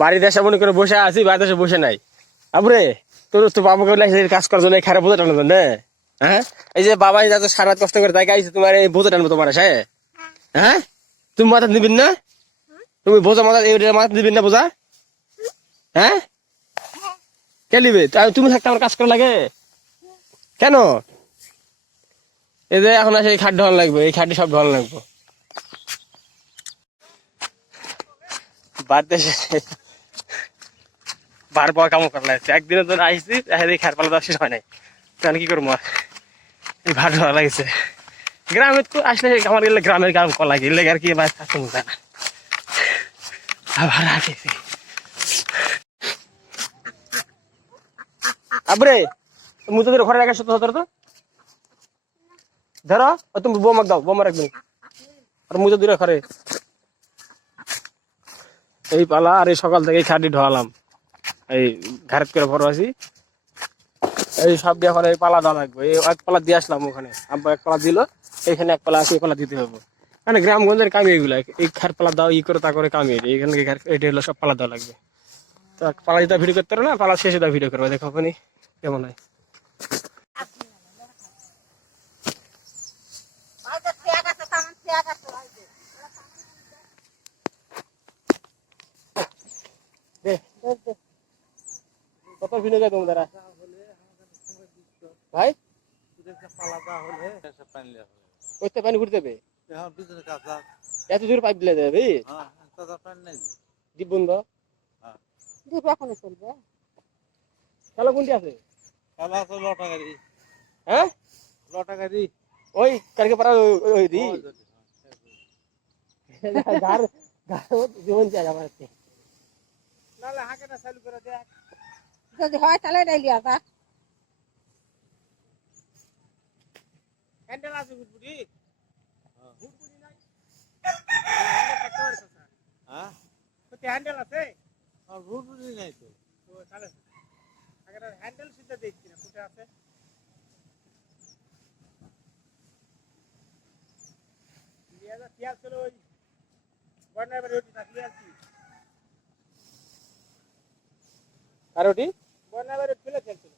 বাড়িতে এসে মনে করে বসে আছি, বাড়িতে এসে বসে নাই। আবুরে তোর তো বাবাকে কাজ করার জন্য খারাপ বোঝা টানার জন্য। হ্যাঁ, এই যে বাবা এত সারা কষ্ট করে তাই আইছে, তোমার এই বোঝা টানবো তোমার, হ্যাঁ? হ্যাঁ, তুমি মাথা দিবেন না? তুমি বোঝা মাথা মাথা দিবেন না বোঝা? হ্যাঁ, কে নিবে? তুমি থাকতে আমার কাজ করা লাগে কেন? এই যে এখন আসে এই খাট ঢালানো লাগবে, এই খাটে সব ঢালানো লাগবে। বাড়িতে বারবার কাম করা লাগছে, একদিনের জন্য আইসি খাট পালা দেওয়া শেষ হয় নাই, তাহলে কি করবো? এই ভাট ঢালা লাগছে। গ্রামে তো আসলে আমার গেলে গ্রামের কাম করা লাগে, এলে আর কি বাইরে থাকতে মতো না। আবার আসেছি আবরে মুতো ধরে ঘরে রাখার সত্য ধরো তো, ধরো তুমি বোমাক দাও, বোমা রাখবেন আর মুতো দূরে ঘরে। এই পালা আর এই সকাল থেকে খাটি ঢোয়ালাম, এই ঘাট করে ভরো আছি, এই সব দিয়ে এখন এই পালা দেওয়া লাগবে। এই এক পালা দিয়ে আসলাম ওখানে, আব্বা এক পালা দিল, এইখানে এক পালা আছে, এই পালা দিতে হবে। মানে গ্রামগঞ্জের কামি এগুলা, এই খাট পালা দাও ই করে তা করে কামি, এখানে এটা হলো সব পালা দেওয়া লাগবে। তো পালা দিতে ভিডিও করতে পারো না, পালা শেষে দেওয়া ভিডিও করবো, দেখো আপনি কেমন হয়। কত ভিডিও যায় তোমার দ্বারা ভাই? ওইতে পানি ঘুরতে দেবে, এত দূর পাইপ দিলে দেবে দ্বীপ বন্ধ। দ্বীপ এখনো চলবে, চালো কোনটি আছে? লটা গাড়ি। হ্যাঁ, লটা গাড়ি ওই কালকে পারা ওই দি জীবন চাই আমার, নাহলে হাঁকেটা চালু করে দেখ, যদি হয় তাহলে ডাইলি আসা হ্যান্ডেল আছে গুটগুটি, গুটগুটি নাই হ্যাঁ, কোথায় হ্যান্ডেল আছে? আর গুটগুটি নাই তো, তাহলে আগের হ্যান্ডেল সিধা দেখছি না কোথায় আছে। পেঁয়াজ ছিল ওই বন্যার বাড়ি ওটি থাকলে আর কি, আর ওটি বন্যার বাড়ি ফেলে ফেলছিল।